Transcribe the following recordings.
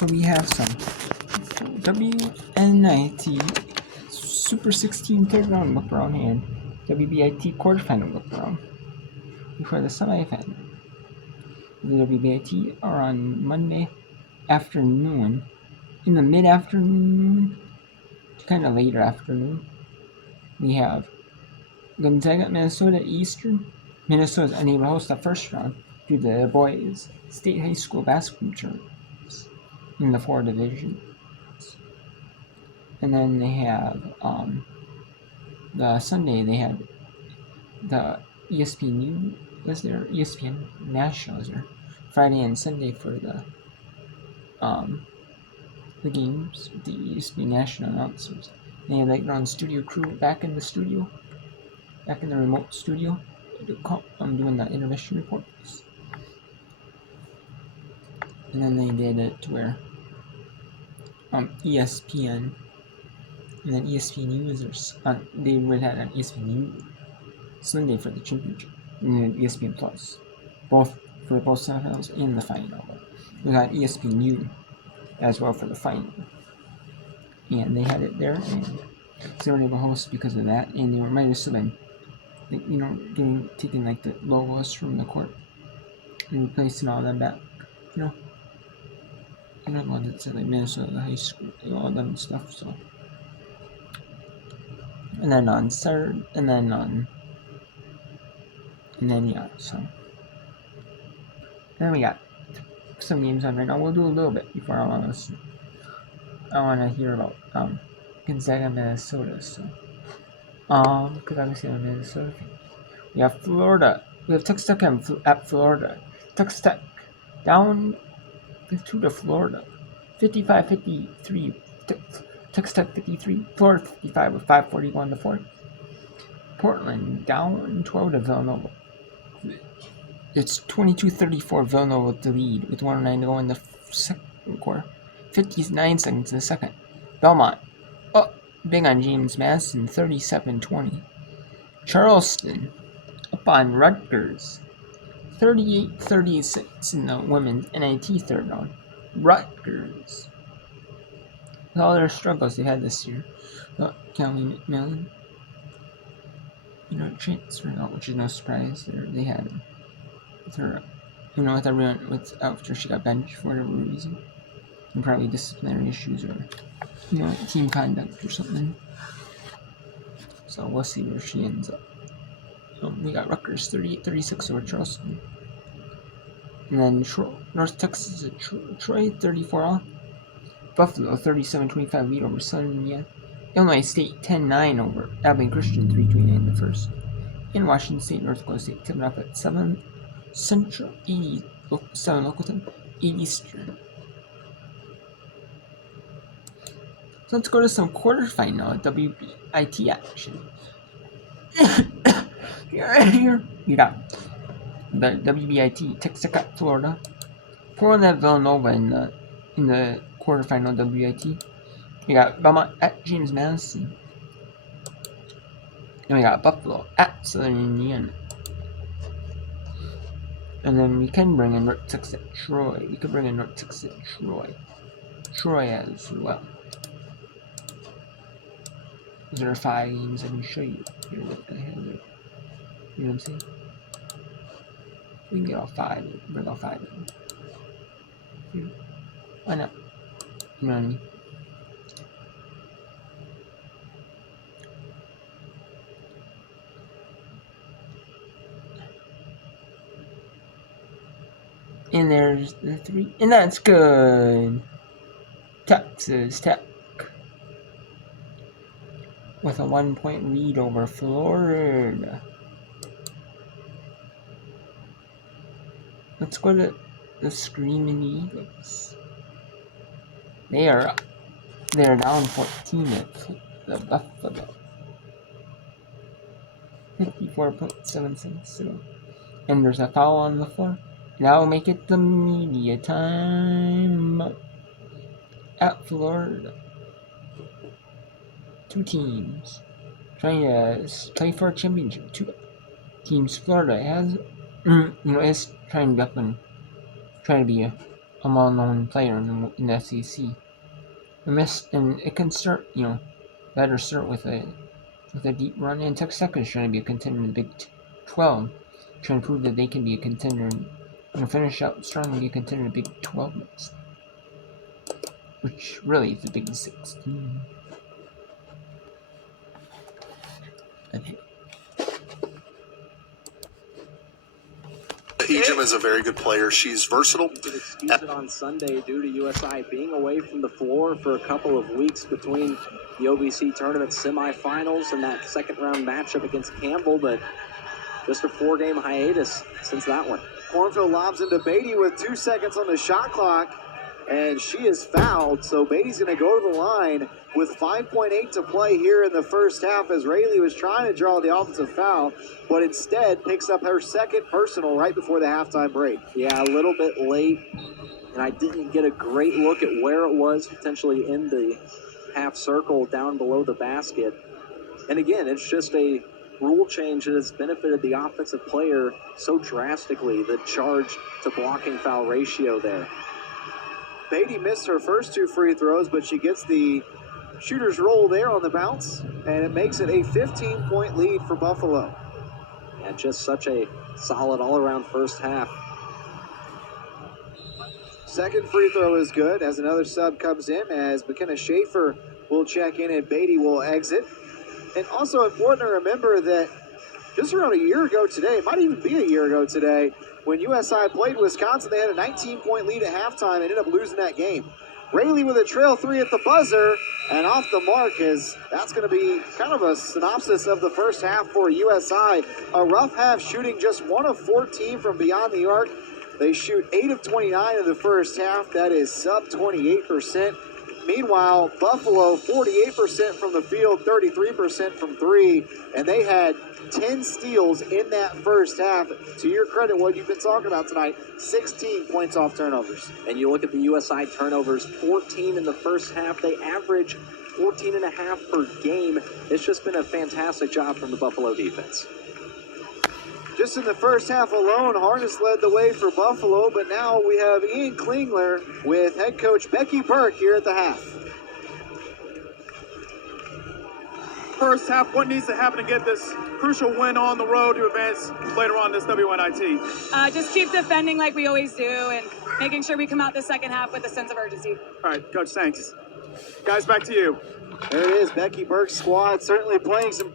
So we have some WNIT Super 16 third round look around and WBIT quarterfinal look around before the semifinal. The WBIT are on Monday afternoon, in the mid-afternoon to kind of later afternoon. We have Gonzaga, Minnesota Eastern. Minnesota is unable to host the first round due to the boys' state high school basketball tournaments in the 4 divisions. And then they have the Sunday they had the ESPN was there, ESPN National was there, Friday and Sunday for the games with the ESPN National announcers. They had like their own studio crew back in the remote studio, doing the intermission reports. And then they did it to where ESPN and then ESPN News they would have an ESPN News Sunday for the championship, and then ESPN Plus, both for both semifinals and the final. We got ESPN U as well for the final, and they had it there, and they were able to host because of that. And they might have still been, taking like the logos from the court and replacing all them back, the ones that said like Minnesota High School, all them stuff. So, and then on Saturday, and then then we got some games on right now. We'll do a little bit before I want to hear about Gonzaga, Minnesota. So, because obviously I'm a Minnesota fan. We have Florida. We have Texas Tech at Florida. Texas Tech down 2 to Florida, 55-53. Texas Tech 53, Florida 55 with 5:41 to 4. Portland down 12 to Villanova. It's 22-34 Villanova with the lead with 109 to go in the second quarter. 59 seconds in the second. Belmont up big on James Madison, 37-20. Charleston up on Rutgers, 38-36 in the women's NIT third round. Rutgers, with all their struggles they've had this year. Kelly McMillan, transferring out, which is no surprise. They had him with her, with everyone, after she got benched for whatever reason, and probably disciplinary issues or, team conduct or something. So we'll see where she ends up. We got Rutgers 38-36 over Charleston, and then North Texas at Troy 34-all. Buffalo 37-25 lead over Southern Indiana. Illinois State 10-9 over Abilene Christian, 3:29 in the first. In Washington State, North Dakota State tipping off at 7 Central, 7 local time, 8 Eastern. So let's go to some quarterfinal WBIT action. Here we got the WBIT Texas Tech at Florida, Portland at Villanova in the quarterfinal WBIT. We got Belmont at James Madison, and we got Buffalo at Southern Indiana. And then we can bring in North Texas at Troy. Troy as well. These are 5 games I can show you here what I have there. You know what I'm saying? We can get all 5, bring all 5 in. Here. Why not? You know what I mean? And there's the 3, and that's good. Texas Tech with a 1-point lead over Florida. Let's go to the Screaming Eagles. They're down 14 at the Buffalo. 54.7 to go. And there's a foul on the floor. Now make it the media time at Florida. 2 teams trying to play for a championship. 2 teams. Florida is trying to be up and trying to be a well-known player in the SEC. And it can start, better start with a deep run. And Texas Tech is trying to be a contender in the Big 12, trying to prove that they can be a contender and finish out strong and be a contender in the Big 12 next, which really is the Big 16. I think. Ejim is a very good player. She's versatile. Excuse it on Sunday due to USI being away from the floor for a couple of weeks between the OVC tournament semifinals and that second-round matchup against Campbell, but just a 4-game hiatus since that one. Cornfield lobs into Beatty with 2 seconds on the shot clock, and she is fouled. So Beatty's going to go to the line with 5.8 to play here in the first half as Rayleigh was trying to draw the offensive foul, but instead picks up her second personal right before the halftime break. Yeah, a little bit late, and I didn't get a great look at where it was, potentially in the half circle down below the basket. And again, it's just a rule change that has benefited the offensive player so drastically, the charge to blocking foul ratio there. Beatty missed her first 2 free throws, but she gets the shooter's roll there on the bounce, and it makes it a 15-point lead for Buffalo. And just such a solid all-around first half. Second free throw is good as another sub comes in, as McKenna Schaefer will check in and Beatty will exit. And also important to remember that just around a year ago today, it might even be a year ago today, when USI played Wisconsin, they had a 19-point lead at halftime and ended up losing that game. Rayleigh with a trail 3 at the buzzer, and off the mark is, that's going to be kind of a synopsis of the first half for USI. A rough half, shooting just 1 of 14 from beyond the arc. They shoot 8 of 29 in the first half. That is sub 28%. Meanwhile, Buffalo, 48% from the field, 33% from 3, and they had 10 steals in that first half. To your credit, what you've been talking about tonight, 16 points off turnovers. And you look at the USI turnovers, 14 in the first half. They average 14.5 per game. It's just been a fantastic job from the Buffalo defense. Just in the first half alone, Harness led the way for Buffalo, but now we have Ian Klingler with head coach Becky Burke here at the half. First half, what needs to happen to get this crucial win on the road to advance later on this WNIT? Just keep defending like we always do and making sure we come out the second half with a sense of urgency. All right, Coach, thanks. Guys, back to you. There it is, Becky Burke's squad certainly playing some.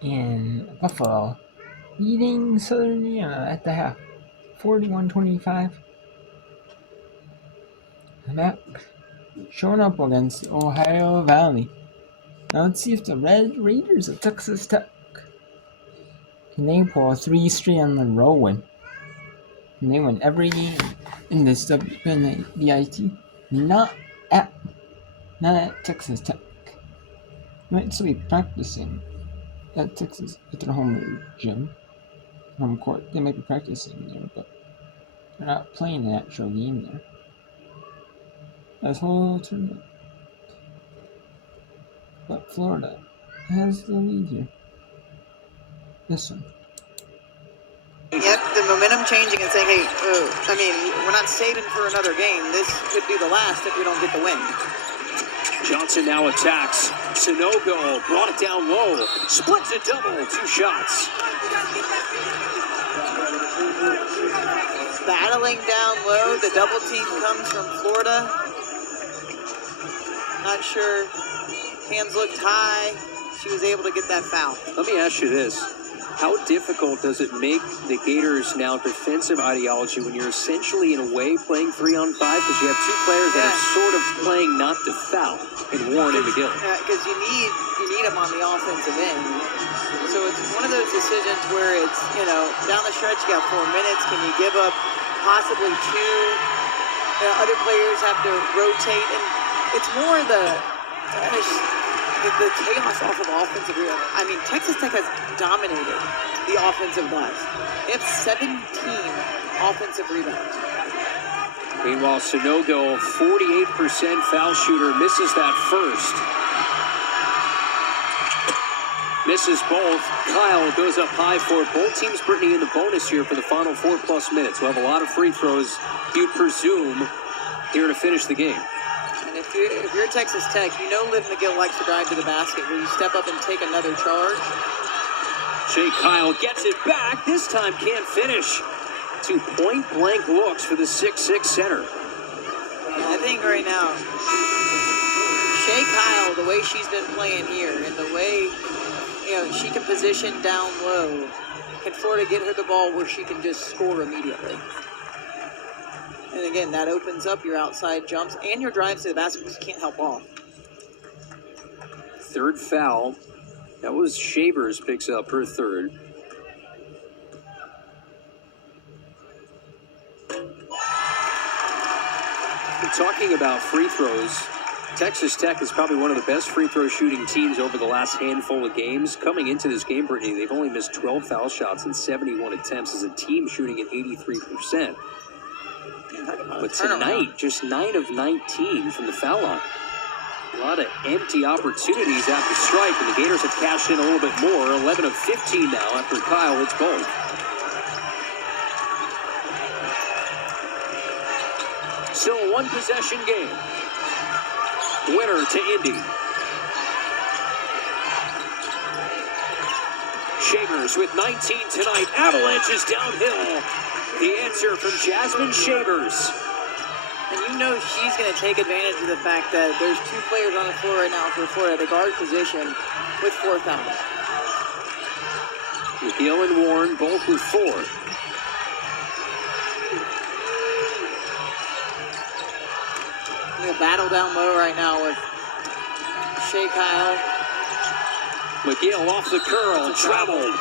In Buffalo, leading Southern Indiana at the half, 41-25. Back, showing up against Ohio Valley. Now let's see if the Red Raiders of Texas Tech can they pull a 3 straight on the row win. Can they win every game in this WNIT? Not at Texas Tech. Might still be practicing at Texas at their home gym, home court. They might be practicing there, but they're not playing an actual game there. That's whole tournament. But Florida has the lead here. This one. Yep, the momentum changing and saying, hey, we're not saving for another game. This could be the last if we don't get the win. Johnson now attacks. Sonogo brought it down low. Splits a double, 2 shots. Battling down low. The double team comes from Florida. Not sure. Hands looked high. She was able to get that foul. Let me ask you this. How difficult does it make the Gators now defensive ideology when you're essentially in a way playing 3-on-5 because you have 2 players that are sort of playing not to foul in Warren and McGill? Because you need them on the offensive end. So it's one of those decisions where it's, down the stretch you got 4 minutes. Can you give up possibly 2? Other players have to rotate, and it's more the chaos off of offensive rebound. I mean, Texas Tech has dominated the offensive glass. They have 17 offensive rebounds. Meanwhile, Sonogo, 48% foul shooter, misses that first. Misses both. Kyle goes up high for it. Both teams, Brittany, in the bonus here for the final 4+ minutes. We'll have a lot of free throws, you'd presume, here to finish the game. And if you're Texas Tech, you know Liv McGill likes to drive to the basket where you step up and take another charge. Jay Kyle gets it back. This time can't finish. 2 point-blank looks for the 6'6" center. I think right now, Shay Kyle, the way she's been playing here and the way she can position down low, can Florida get her the ball where she can just score immediately. And again, that opens up your outside jumps and your drives to the basket because you can't help off. Third foul. That was Shavers picks up her third. Talking about free throws, Texas Tech is probably one of the best free throw shooting teams over the last handful of games. Coming into this game, Brittany, they've only missed 12 foul shots in 71 attempts as a team, shooting at 83%. But tonight, just 9 of 19 from the foul line. A lot of empty opportunities after strike, and the Gators have cashed in a little bit more. 11 of 15 now after Kyle hits both. Still a one-possession game. Winner to Indy. Shavers with 19 tonight. Avalanches downhill. The answer from Jasmine Shavers. And you know she's going to take advantage of the fact that there's 2 players on the floor right now for Florida at the guard position with 4 fouls. McGill and Warren both with 4. A battle down low right now with Shay Kyle. McGill off the curl, traveled.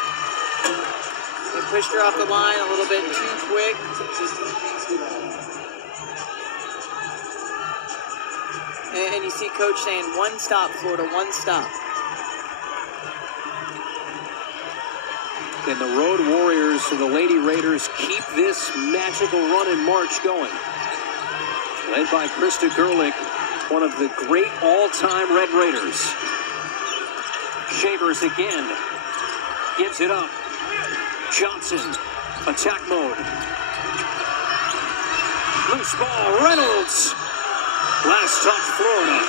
They pushed her off the line a little bit too quick. And you see Coach saying, 1 stop, Florida, 1 stop. And the Road Warriors, so the Lady Raiders, keep this magical run and march going. Led by Krista Gerlich, one of the great all-time Red Raiders. Shavers again. Gives it up. Johnson, attack mode. Loose ball, Reynolds. Last touch, Florida.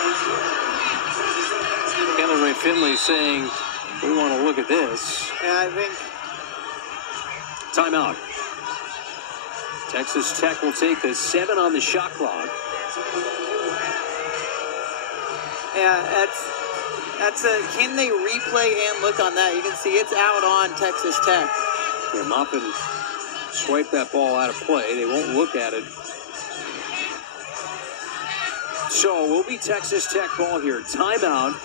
Kelly Ray Finley saying, we want to look at this. And I think timeout. Texas Tech will take the 7 on the shot clock. Yeah, that's a, can they replay and look on that? You can see it's out on Texas Tech. Yeah, Maupin swiped that ball out of play. They won't look at it. So will be Texas Tech ball here. Timeout.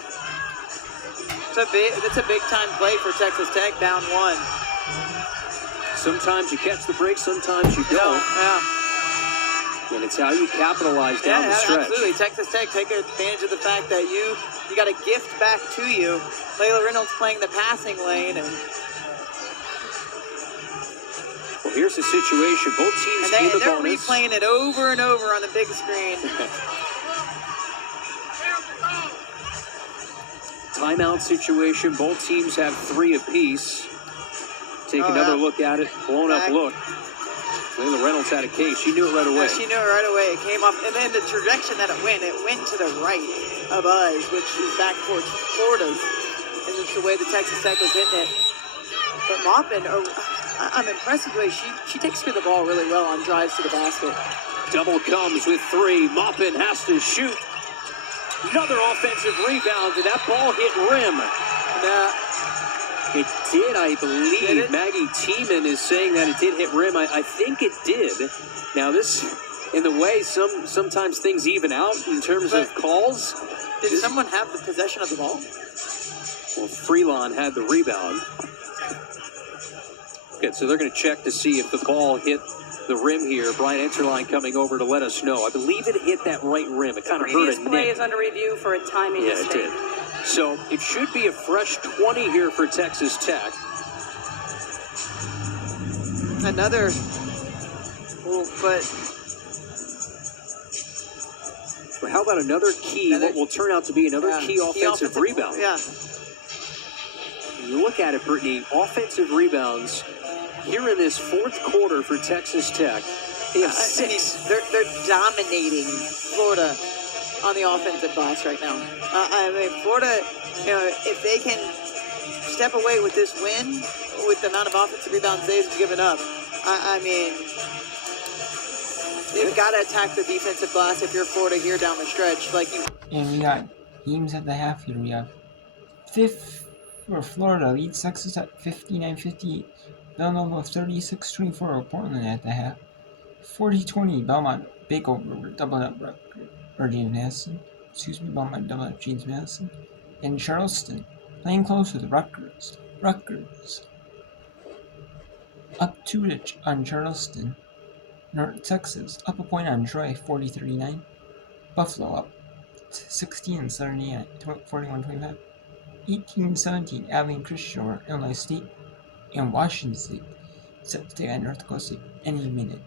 It's a big time play for Texas Tech, down 1. Sometimes you catch the break, sometimes you don't. Yeah. And it's how you capitalize down the stretch. Absolutely. Texas Tech take advantage of the fact that you got a gift back to you. Layla Reynolds playing the passing lane. And well, here's the situation. Both teams in the they're bonus. replaying it over and over on the big screen. Timeout situation. Both teams have 3 apiece. Take another look at it. Blown up look. Layla Reynolds had a case. She knew it right away. Yeah, she knew it right away. It came off. And then the direction that it went to the right of us, which is back towards Florida's. And it's the way the Texas Tech was hitting it. But Maupin, I'm impressed with the way she takes care of the ball really well on drives to the basket. Double comes with 3. Maupin has to shoot. Another offensive rebound. Did that ball hit rim? It did, I believe. Maggie Tiemann is saying that it did hit rim. I think it did. Now this, in the way sometimes things even out in terms of calls. Did someone have the possession of the ball? Well, Freelon had the rebound. Okay, so they're going to check to see if the ball hit the rim here. Brian Enterline coming over to let us know. I believe it hit that right rim. It kind of hurt a Previous play nick. is under review for a timing mistake. It did. So it should be a fresh 20 here for Texas Tech. Another, but how about another key, what will turn out to be another key offensive rebound? Yeah. You look at it, Brittany, offensive rebounds here in this fourth quarter for Texas Tech. They have 6. They're dominating Florida on the offensive glass right now. I mean, Florida, if they can step away with this win, with the amount of offensive rebounds they've given up, I mean, they've got to attack the defensive glass if you're Florida here down the stretch. And we got games at the half here. We have for Florida leads Texas at 59-58. Villanova 36-24 over Portland at the half. 40-20 Belmont big over double up Belmont double up James Madison. And Charleston playing close with Rutgers. Up 2 on Charleston. North Texas up a point on Troy 40-39. Buffalo up 16-79, 41-25. 18-17 Abilene Christian over Illinois State. And Washington State set to take on North Dakota State any minute.